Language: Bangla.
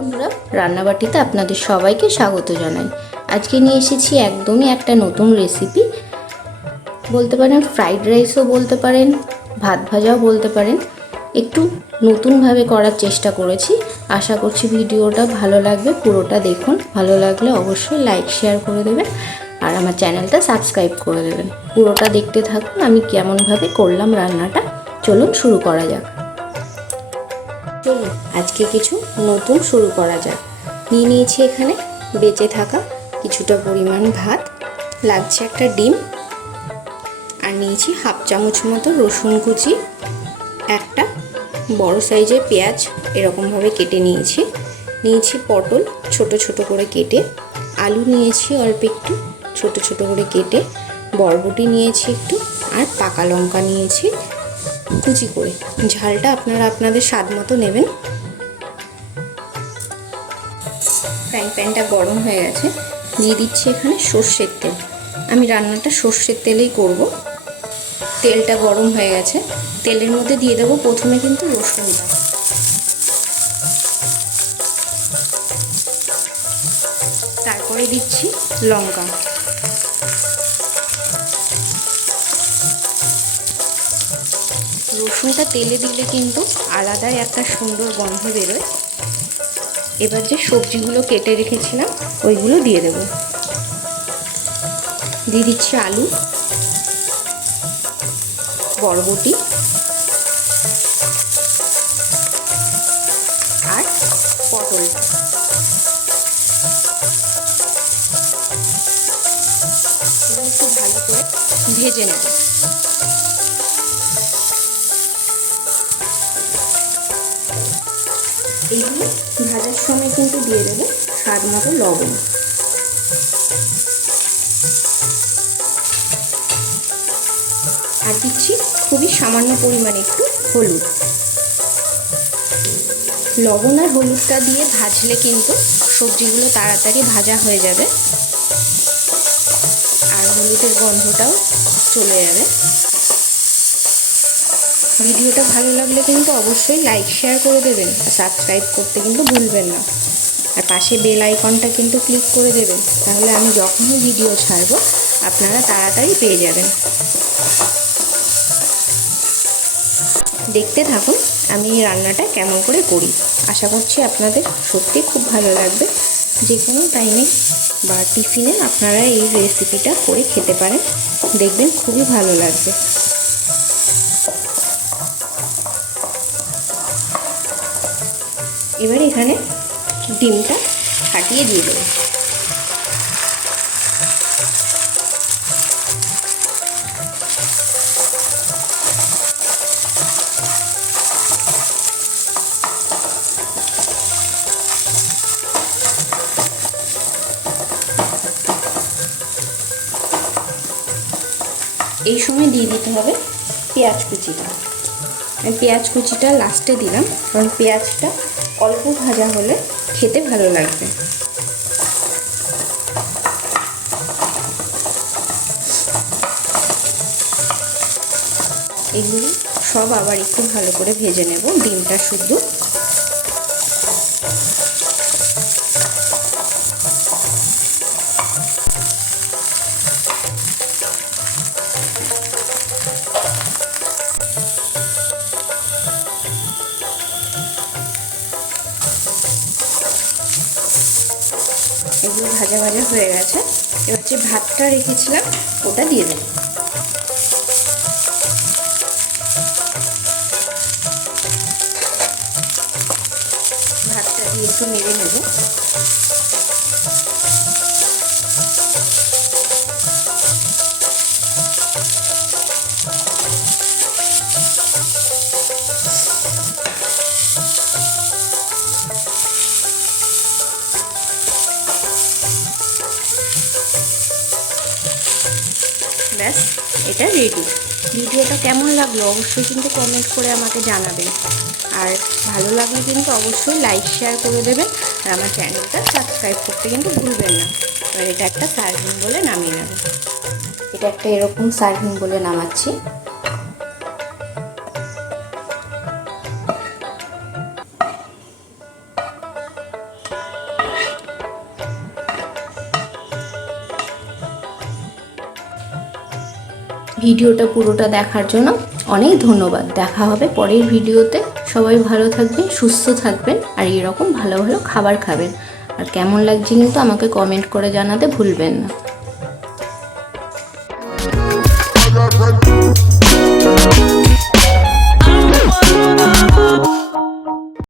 বন্ধুরা, রান্নাবাটিতে আপনাদের সবাইকে স্বাগত জানাই। আজকে নিয়ে এসেছি একদমই একটা নতুন রেসিপি। বলতে পারেন ফ্রাইড রাইসও বলতে পারেন, ভাত ভাজাও বলতে পারেন। একটু নতুনভাবে করার চেষ্টা করেছি। আশা করছি ভিডিওটা ভালো লাগবে, পুরোটা দেখুন। ভালো লাগলে অবশ্যই লাইক শেয়ার করে দেবেন আর আমার চ্যানেলটা সাবস্ক্রাইব করে দেবেন। পুরোটা দেখতে থাকুন আমি কেমনভাবে করলাম রান্নাটা। চলুন শুরু করা যাক। চলুন আজকে কিছু নতুন শুরু করা যাক। নিয়েছি এখানে বেঁচে থাকা কিছুটা পরিমাণ ভাত, লাগছে একটা ডিম, আর নিয়েছি হাফ চামচ মতো রসুন কুচি, একটা বড় সাইজের পেঁয়াজ এরকমভাবে কেটে নিয়েছি পটল ছোট ছোট করে কেটে, আলু নিয়েছি অল্প একটু ছোট ছোট করে কেটে, বরবটি নিয়েছি একটু, আর পাকা লঙ্কা নিয়েছি কুচি করে। ঝালটা আপনারা আপনাদের স্বাদ মতো নেবেন। ফ্রাইং প্যানটা গরম হয়ে গেছে, দিয়ে দিচ্ছি এখানে সর্ষের তেল। আমি রান্নাটা সর্ষের তেলেই করব। তেলটা গরম হয়ে গেছে, তেলের মধ্যে দিয়ে দেবো প্রথমে কিন্তু রসুনটা, তারপরে দিচ্ছি লঙ্কা, রসুনটা তেলে দিলে কিন্তু আলাদাই একটা সুন্দর গন্ধ বেরোয়। এবার যে সবজিগুলো কেটে রেখেছিলাম ওইগুলো দিয়ে দেব। দিয়ে দিচ্ছি আলু, বরবটি আর পটলটা। এগুলো একটু ভালো করে ভেজে নেব। এইগুলো ভাজার সময় কিন্তু দিয়ে দেবো স্বাদ মতো লবণ, আর দিচ্ছি খুবই সামান্য পরিমাণে একটু হলুদ। লবণ আর হলুদটা দিয়ে ভাজলে কিন্তু সবজিগুলো তাড়াতাড়ি ভাজা হয়ে যাবে আর হলুদের গন্ধটাও চলে যাবে। ভিডিওটা ভালো লাগলে কিন্তু অবশ্যই লাইক শেয়ার করে দেবেন আর সাবস্ক্রাইব করতে কিন্তু ভুলবেন না। আর পাশে বেল আইকনটা কিন্তু ক্লিক করে দেবেন, তাহলে আমি যখনই ভিডিও ছাড়বো আপনারা তাড়াতাড়ি পেয়ে যাবেন। দেখতে থাকুন আমি এই রান্নাটা কেমন করে করি। আশা করছি আপনাদের সত্যি খুব ভালো লাগবে। যে কোনো টাইমে বা টিফিনে আপনারা এই রেসিপিটা করে খেতে পারেন, দেখবেন খুবই ভালো লাগবে। এবার এখানে ডিমটা ফাটিয়ে দিয়ে দেবো। এই সময় দিয়ে দিতে হবে পেঁয়াজ কুচিটা। আমি পেঁয়াজ কুচিটা লাস্টে দিলাম, কারণ পেঁয়াজটা অল্প ভাজা হলে খেতে ভালো লাগবে। এগুলো সব আবার একটু ভালো করে ভেজে নেব, ডিমটা শুদ্ধ। এগুলো ভাজা ভাজা হয়ে গেছে। এবার যে ভাতটা রেখেছিলাম ওটা দিয়ে দেব। ভাতটা দিয়ে একটু নেড়ে নেব। ব্যাস, এটা রেডি। ভিডিওটা কেমন লাগলো অবশ্যই কিন্তু কমেন্ট করে আমাকে জানাবেন, আর ভালো লাগলে কিন্তু অবশ্যই লাইক শেয়ার করে দেবেন আর আমার চ্যানেলটা সাবস্ক্রাইব করতে কিন্তু ভুলবেন না। এবার এটা একটা সার্ভিং বলে নামিয়ে নেব। এটা একটা এরকম সার্ভিং বলে নামাচ্ছি। ভিডিওটা পুরোটা দেখার জন্য অনেক ধন্যবাদ। দেখা হবে পরের ভিডিওতে। সবাই ভালো থাকবেন, সুস্থ থাকবেন, আর এরকম ভালো ভালো খাবার খাবেন। আর কেমন লাগছে কিন্তু আমাকে কমেন্ট করে জানাতে ভুলবেন না।